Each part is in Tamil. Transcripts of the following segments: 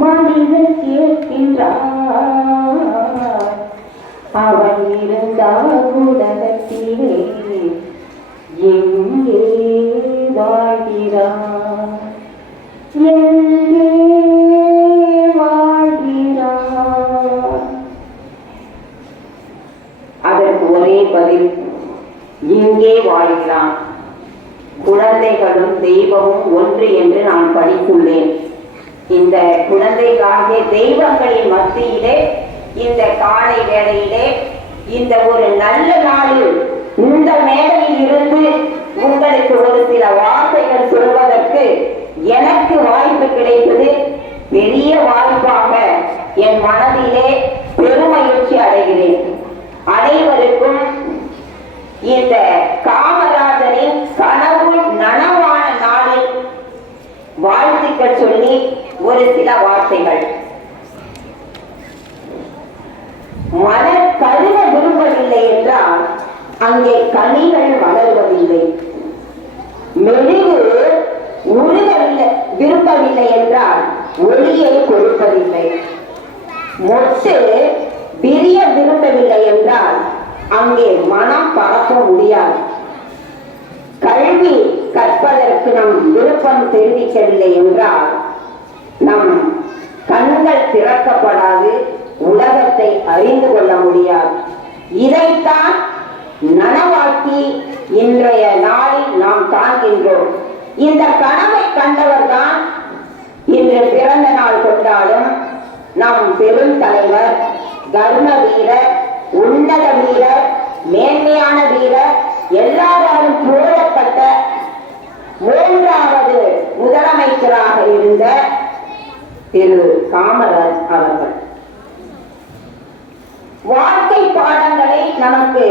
மனிதன் கேட்கின்றான் அவன் இருந்தால் உலகத்திலே எங்கே வாழ்கிறான் எங்கே வாழ்கிறான்? அதற்கு ஒரே பதில், இங்கே வாழ்கிறான். குழந்தைகளும் தெய்வமும் ஒன்று என்று நான் படித்துள்ளேன். இந்த குழந்தைகளாகிய தெய்வங்களின் மத்தியிலே இந்த காலை வேளையிலே இந்த ஒரு நல்ல நாளில் இந்த மேடையில் இருந்து உங்களுக்கு ஒரு சில வார்த்தைகள் சொல்வதற்கு எனக்கு வாய்ப்பு கிடைத்தது பெரிய வாய்ப்பாக என் மனதிலே பெருமகிழ்ச்சி அடைகிறேன். அனைவருக்கும் இந்த காமராஜரின் கனவு நனவான நாளில் வாழ்த்துக்கள் சொல்லி ஒரு சில வார்த்தைகள். மலர் கருவ விரும்பவில்லை என்றால் அங்கே கனிகள் வளருவதில்லை. மெழுகு உருகவில்லை விரும்பவில்லை என்றால் ஒளியை கொடுப்பதில்லை. மொட்டு விரிய விரும்பவில்லை என்றால் அங்கே மனம் பரப்ப முடியாது. கல்வி கற்பதற்கு நம் விருப்பம் தெரிவிக்கவில்லை என்றால் நம் கண்கள் திறக்கப்படாது, உலகத்தை அறிந்து கொள்ள முடியாது. இதைத்தான் நனவாக்கி இன்றைய நாளில் நாம் காண்கின்றோம். இந்த கனவை கண்டவர்தான் இன்று பிறந்த நாள் கொண்டாடும் நம் பெரும் தலைவர், கர்ம வீரர், உன்னத வீரர், மேன்மையான வீரர், எல்லாராலும் புகழப்பட்ட மூன்றாவது முதலமைச்சராக இருந்த திரு காமராஜ் அவர்கள். வாழ்க்கை பாடங்களை நமக்கு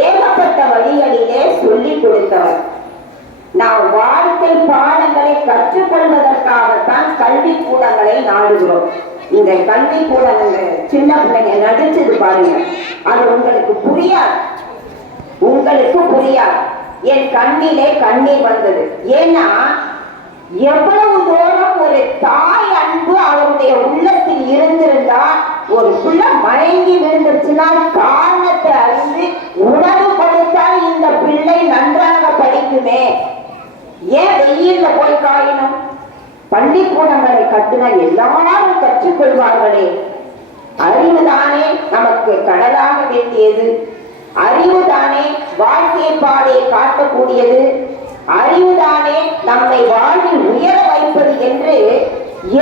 ஏகப்பட்ட வழிகளிலே சொல்லிக் கொடுத்தவர். நாம் வாழ்க்கை பாடங்களை கற்றுக்கொள்வதற்காகத்தான் கல்வி கூடங்களை நாடுகிறோம். இந்த கல்வி கூடங்கள் சின்ன பிள்ளைங்க நடிச்சது பாருங்க, அது உங்களுக்கு புரியாது. என் கண்ணிலே கண்ணீர் வந்தது. ஏன்னா எவ்வளவு தூரம் ஒரு தாய் அன்பு அவருடைய உள்ளத்தில் இருந்திருந்தா, ஒரு புள்ள மயங்கி விழுந்துருச்சுன்னா காரணத்தை அறிந்து உணவு கொடுத்தால் இந்த பிள்ளை நன்றாக படிக்குமே, ஏன் வெயில்ல போய் காயணும்? பள்ளிக்கூடங்களை கட்டின எல்லாரும் கற்றுக்கொள்வார்களே. அறிவுதானே நமக்கு கடலாக வேண்டியது, அறிவுதானே வாழ்க்கை பாதையை காட்டக்கூடியது, அறிவுதானே நம்மை வாழ்வில் உயர வைப்பது என்று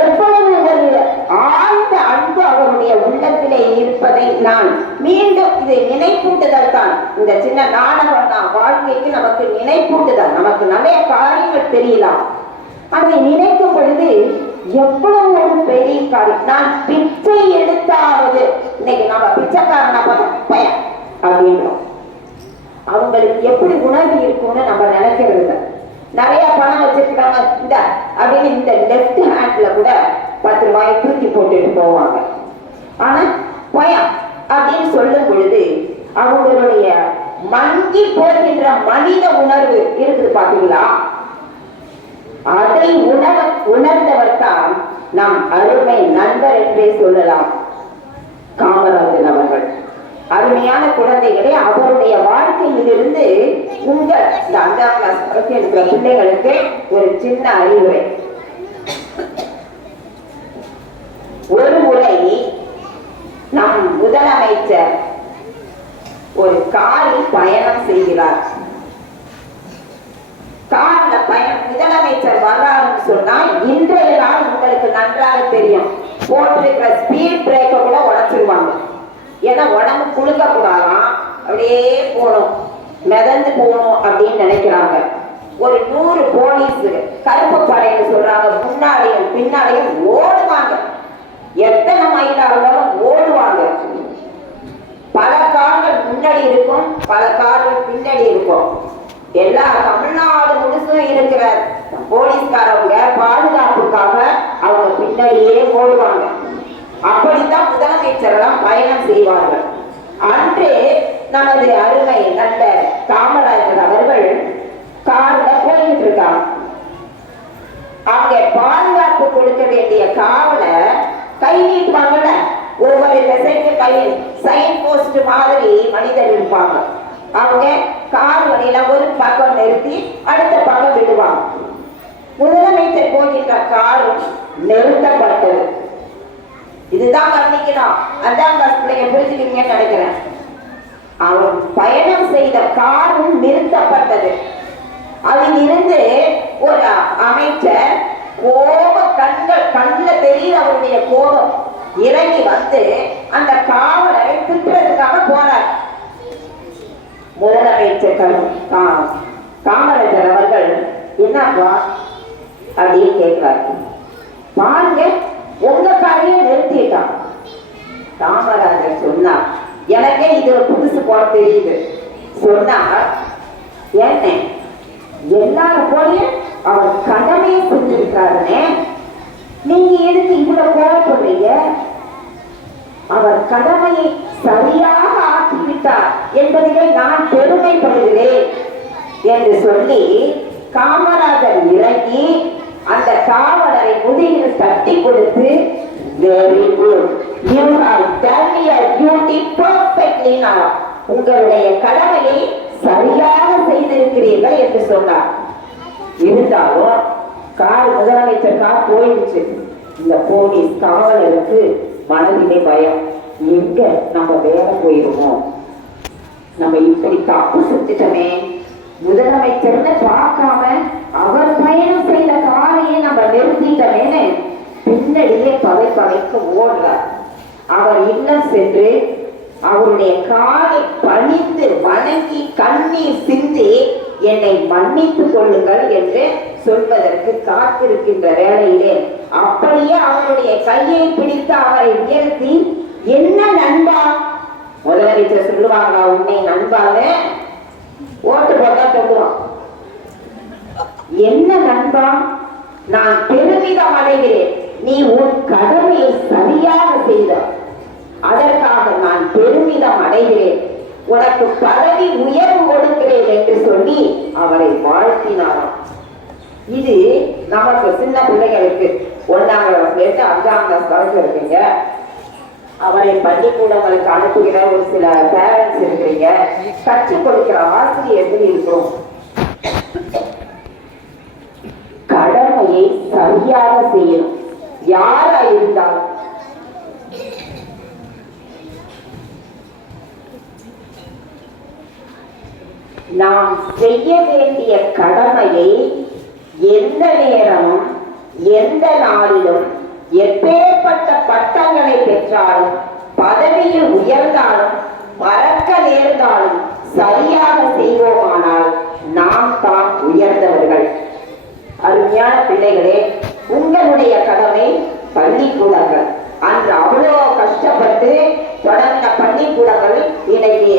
எவ்வளவு ஒரு ஆழ்ந்த அன்பு அவருடைய உள்ளத்திலே இருப்பதை நான் மீண்டும் இதை நினைப்பூட்டுதல் தான். இந்த சின்ன நாடகம் தான் வாழ்க்கைக்கு நமக்கு நினைப்பூட்டுதல். நமக்கு நிறைய காரியங்கள் தெரியலாம், அதை நினைக்கும் பொழுது எவ்வளவு ஒரு பெரிய காரியம். நான் பிச்சை எடுத்தாவது, இன்னைக்கு நம்ம பிச்சைக்காரனா பையன் அப்படின்றோம். அவங்களுக்கு எப்படி உணர்வு இருக்கும்னு நம்ம நினைக்கிறது இல்லை. நிறைய பணம் வச்சிருக்காங்க இந்த அப்படின்னு இந்த லெப்ட் ஹேண்ட்ல கூட 10 ரூபாயை தூக்கி போட்டுட்டு போவாங்க. ஆனா பயம் அப்படின்னு சொல்லும் பொழுது அவங்களுடைய மங்கி போகின்ற மனித உணர்வு இருக்குது பாத்தீங்களா? அதை உணர்ந்தவர் தான் நம் அருமை நண்பர் என்றே சொல்லலாம் காமராஜர் அவர்கள். அருமையான குழந்தைகளே, அவருடைய வாழ்க்கையில் இருந்து உங்கள் இந்த 5ஆம் கிளாஸ் வரைக்கும் இருக்கிற பிள்ளைகளுக்கு ஒரு சின்ன அறிவுரை. ஒரு முறை நம் முதலமைச்சர் ஒரு காரில் பயணம் செய்கிறார். கார்ல முதலமைச்சர் வர்றாருன்னு சொன்னா இன்றைய நாள் உங்களுக்கு நன்றாக தெரியும், போட்டிருக்கிற ஸ்பீட் பிரேக்க கூட உடைச்சிருவாங்க. ஏன்னா உடம்பு குழுக்க கூடாதான், அப்படியே போகணும், மிதந்து போகணும் அப்படின்னு நினைக்கிறாங்க. ஒரு 100 போலீஸ் கருப்பு படைன்னு சொல்றாங்க, முன்னாடியும் பின்னாடியும் ஓடுவாங்க. எத்தனை மைலா இருந்தாலும் ஓடுவாங்க. பல கார்கள் முன்னாடி இருக்கும், பல கார்கள் பின்னாடி இருக்கும். எல்லா தமிழ்நாடு முழுசும் இருக்கிற போலீஸ்காரவங்க பாதுகாப்புக்காக அவங்க பின்னாடியே ஓடுவாங்க. அப்படித்தான் முதலமைச்சரெல்லாம் பயணம் செய்வார்கள். அன்று நமது அருமை நல்ல காமராஜர் அவர்கள் கார்ல போயிட்டு இருக்காங்க. அங்க பாதுகாப்பு கொடுக்க வேண்டிய காவலை கை நீட்டுவாங்கல்ல, ஒவ்வொரு திசைக்கு கை சைன் போஸ்ட் மாதிரி மனிதர் இருப்பாங்க. அவங்க கார் வழியில ஒரு பக்கம் நிறுத்தி அடுத்த பக்கம் விடுவாங்க. முதலமைச்சர் போகின்ற காரும் நிறுத்தப்பட்டது. இதுதான் கவனிக்கணும். அதான் பிள்ளைங்க புரிஞ்சுக்கீங்கன்னு நினைக்கிறேன். அவர் பயணம் செய்த காரும் நிறுத்தப்பட்டது. அதில் இருந்து ஒரு அமைச்சர் கோப கண்ணில் தெரியுது அவருடைய கோபம், இறங்கி வந்து அந்த காவலரை திட்டுறதுக்காக போனார். முதலமைச்சர் காமராஜர் அவர்கள் என்னப்பா அப்படின்னு கேட்கிறார். பாருங்க உங்க காரையே நிறுத்திட்டான். காமராஜர் சொன்னார், எனக்கே இது புதுசு போல தெரியுது. சொன்னார், என்ன எல்லாரும் போய் அவர் கடமையை செஞ்சிருக்காருன்னு நீங்க எதுக்கு இவ்வளவு கோபப்படுறீங்க? அவர் கடமையை சரியாக ஆக்கிவிட்டார் என்பதிலே நான் பெருமைப்படுகிறேன் என்று சொல்லி காமராஜர் இறங்கி அந்த காவலரை முதுகில் தட்டி கொடுத்து, very good, you have done your duty perfectly, உங்களுடைய கடமையை சரியாக செய்திருக்கிறீர்கள் என்று சொன்னார். இருந்தாலும் கார் முதலமைச்சர் கார் போயிடுச்சு. இந்த போலீஸ் காவலருக்கு மனதிலே பயம், எங்க நம்ம வேலை போயிருவோம், நம்ம இப்படி தப்பு செஞ்சுட்டோமே, முதலமைச்சர்னு பார்க்காம அவர் பயணம் செய்த காரையே நம்ம நிறுத்திட்டோமேன்னு பின்னடியே பதைக்கு ஓடுறார். அவர் இல்லம் சென்று அவருடைய காலை பணிந்து வணங்கி கண்ணீர் சிந்தி என்னை மன்னித்துக் கொள்ளுங்கள் என்று சொல்வதற்கு காத்திருக்கின்ற வேளையிலே அப்படியே அவருடைய கையை பிடித்து அவரை உயர்த்தி, என்ன நண்பா, முதலமைச்சர் சொல்லுவாங்களா உன்னை நண்பாங்க, ஓட்டு போட்டா சொல்லுவான், என்ன நண்பா, நான் பெருமிதம் அடைகிறேன், நீ உன் கடமையை சரியாக செய்தார், அதற்காக நான் பெருமிதம் அடைகிறேன், உனக்கு பதவி உயர்வு கொடுக்கிறேன் என்று சொல்லி அவரை வாழ்த்தினாராம். இது நமக்கு சின்ன பிள்ளைகளுக்கு 1ஆம் கிளாஸ்ல 5ஆம் கிளாஸ் வரைக்கும் இருக்கீங்க. அவரை பள்ளிக்கூடங்களுக்கு அனுப்புகிற ஒரு சில பேரண்ட்ஸ் இருக்கிறீங்க, கற்றுக் கொடுக்கிற ஆசிரியர்கள் இருக்கிறோம். கடமையை சரியாக செய்யணும். யாரா இருந்தாலும் நாம் செய்ய வேண்டிய கடமையை எந்த நேரமும் எந்த நாளிலும் எப்பேற்பட்ட பட்டங்களை பெற்றாலும் பதவியில் உயர்ந்தாலும் மறக்க நேர்ந்தாலும் சரியாக செய்வோமானால் நாம் தான் உயர்ந்தவர்கள். அருமையான பிள்ளைகளே, உங்களுடைய கடமை பள்ளிக்கூடங்கள். அன்று அவ்வளோ கஷ்டப்பட்டு தொடர்ந்த பள்ளிக்கூடங்கள் இன்னைக்கு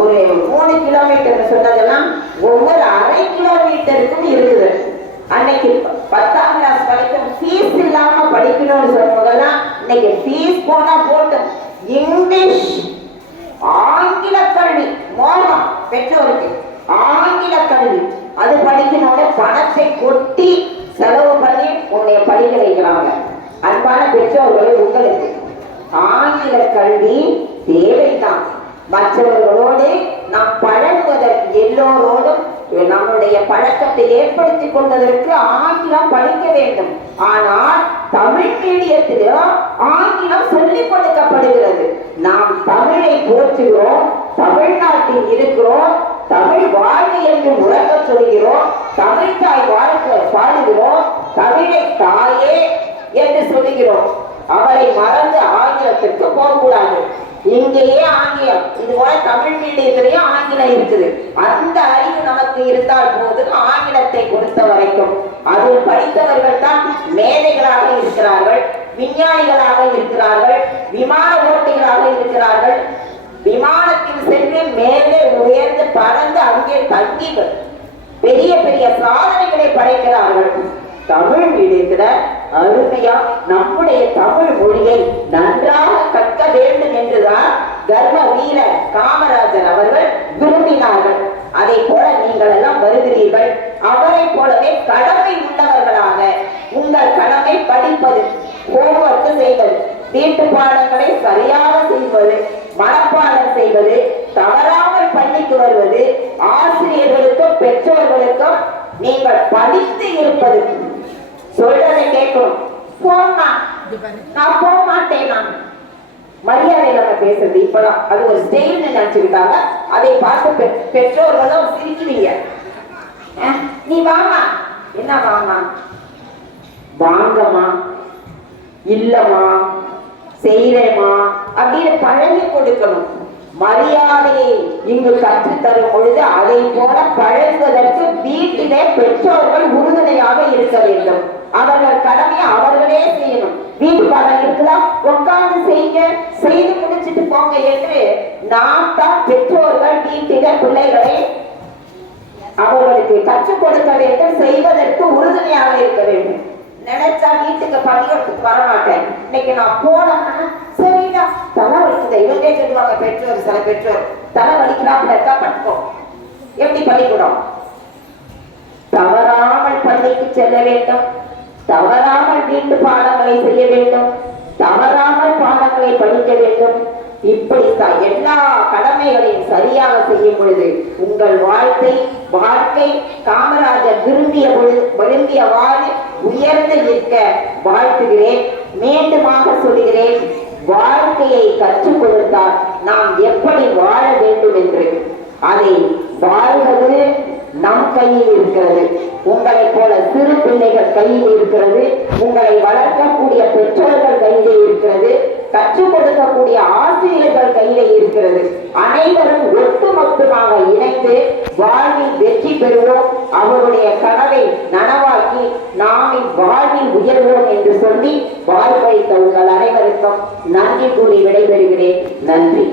ஒரு 3 கிலோமீட்டர் சொன்னதெல்லாம் ஒவ்வொரு அரை கிலோமீட்டருக்கும் இருக்குது. அன்னைக்கு 10ஆம் கிளாஸ் வரைக்கும் ஃபீஸ் இல்லாம படிக்கணும்னு சொன்னதெல்லாம் இன்னைக்கு ஃபீஸ் போனா போட்டு இங்கிலீஷ் ஆங்கில கல்வி மோகம் பெற்றோருக்கு. ஆங்கில கல்வி அது படிக்கணும்னு பணத்தை கொட்டி செலவு பண்ணி உன்னை படிக்க வைக்கிறாங்க. அன்பான பெற்றோர்களே, உங்களுக்கு ஆங்கில கல்வி தேவைதான். மற்றவர்களோடு நாம் பழகுவதற்கு, எல்லோரோடும் நம்முடைய பழக்கத்தை ஏற்படுத்திக் கொள்வதற்கு ஆங்கிலம் படிக்க வேண்டும். ஆனால் தமிழ் மீடியத்திலும் ஆங்கிலம் சொல்லிக் கொடுக்கப்படுகிறது. நாம் தமிழை போற்றுகிறோம், தமிழ்நாட்டில் இருக்கிறோம், தமிழ் வாழ்வு என்று உறக்க சொல்கிறோம், தமிழ் தாய் வாழ்க்கை பாடுகிறோம், தமிழை தாயே என்று சொல்லுகிறோம். அவரை மறந்து ஆங்கிலத்திற்கு போகக்கூடாது. இங்கேயே ஆங்கிலம், இது போல தமிழ் மீடியத்திலேயே ஆங்கிலம் இருக்குது. அந்த அறிவு நமக்கு இருந்தால் போது ஆங்கிலத்தை பொறுத்த வரைக்கும் அதில் படித்தவர்கள் தான் மேதைகளாக இருக்கிறார்கள், விஞ்ஞானிகளாக இருக்கிறார்கள், விமான ஓட்டிகளாக இருக்கிறார்கள். விமானத்தில் சென்று மேலே உயர்ந்து பறந்து அங்கே தங்கி பெரிய பெரிய சாதனைகளை படைக்கிறார்கள். தமிழ் மீடியத்துல அருமையா நம்முடைய தமிழ் மொழியை நன்றாக கற்க வேண்டும் என்றுதான் கர்வ வீரர் காமராஜர் அவர்கள் விரும்பினார்கள். அதை போல நீங்கள் எல்லாம் வருகிறீர்கள். அவரை போலவே கடமை உள்ளவர்களாக உங்கள் கடமை படிப்பது, ஹோம்வொர்க் செய்வது, வீட்டு பாடங்களை சரியாக செய்வது, மனப்பாடம் செய்வது, தவறாமல் பள்ளிக்கு வருவது, ஆசிரியர்களுக்கும் பெற்றோர்களுக்கும் நீங்கள் படித்து இருப்பது. சொல்றதை கேட்கணும். போமா, நான் போக மாட்டேன். நான் மரியாதை இல்லாம பேசுறது இப்பதான் அது ஒரு ஸ்டைல் நினைச்சுக்கிட்டாங்க. அதை பார்த்து பெற்றோர்களும் சிரிக்கிறீங்க. நீ வாமா, என்ன வாமா, வாங்கம்மா, இல்லம்மா, செய்யறேம்மா அப்படின்னு பழகி கொடுக்கணும். மரியாதையை இங்கு கற்றுத்தரும் பொழுது அதை போல பழகுவதற்கு வீட்டிலே பெற்றோர்கள் உறுதுணையாக இருக்க வேண்டும். அவர்கள் கடமையை அவர்களே செய்யணும். வீட்டு பாடம் இருக்குதா, உட்கார்ந்து செய்ய, செய்து முடிச்சுட்டு போங்க என்று நாம் தான் பெற்றோர்கள் வீட்டில பிள்ளைகளை அவர்களுக்கு கற்றுக் கொடுக்க வேண்டும், செய்வதற்கு உறுதுணையாக இருக்க வேண்டும். நினைச்சா வீட்டுக்கு பள்ளிக்கூடத்துக்கு வரமாட்டேன், இன்னைக்கு நான் போனேன்னா சரிடா தலை வலிக்குது இவங்களே சொல்லுவாங்க பெற்றோர். சில பெற்றோர் தலை வலிக்கிறாப்புல இருக்கா பட்டுக்கோ. எப்படி பள்ளிக்கூடம்? தவறாமல் பள்ளிக்கு செல்ல வேண்டும், தவறாமல் வீட்டு பாடங்களை செய்ய வேண்டும், தவறாமல் பாடங்களை படிக்க வேண்டும். இப்படித்தான் எல்லா கடமைகளையும் சரியாக செய்யும் பொழுது உங்கள் வாழ்க்கை காமராஜர் விரும்பிய வாழ்வு உயர்ந்து நிற்க வாழ்த்துகிறேன். மீண்டுமாக சொல்கிறேன், வாழ்க்கையை கற்றுக் கொடுத்தால் நாம் எப்படி வாழ வேண்டும் என்று அதை வாழ்வது நம் கையில் இருக்கிறது. உங்களை போல சிறு பிள்ளைகள் கையில் இருக்கிறது, உங்களை வளர்க்கக்கூடிய பெற்றோர்கள் கையிலே இருக்கிறது, கற்றுக் கொடுக்கக்கூடிய ஆசிரியர்கள் கையிலே இருக்கிறது. அனைவரும் ஒட்டுமொத்தமாக இணைந்து வாழ்வில் வெற்றி பெறுவோம், அவருடைய கனவை நனவாக்கி நாம் வாழ்வில் உயர்வோம் என்று சொல்லி வாழ்வழித்த உங்கள் அனைவருக்கும் நன்றி கூறி விடைபெறுகிறேன். நன்றி.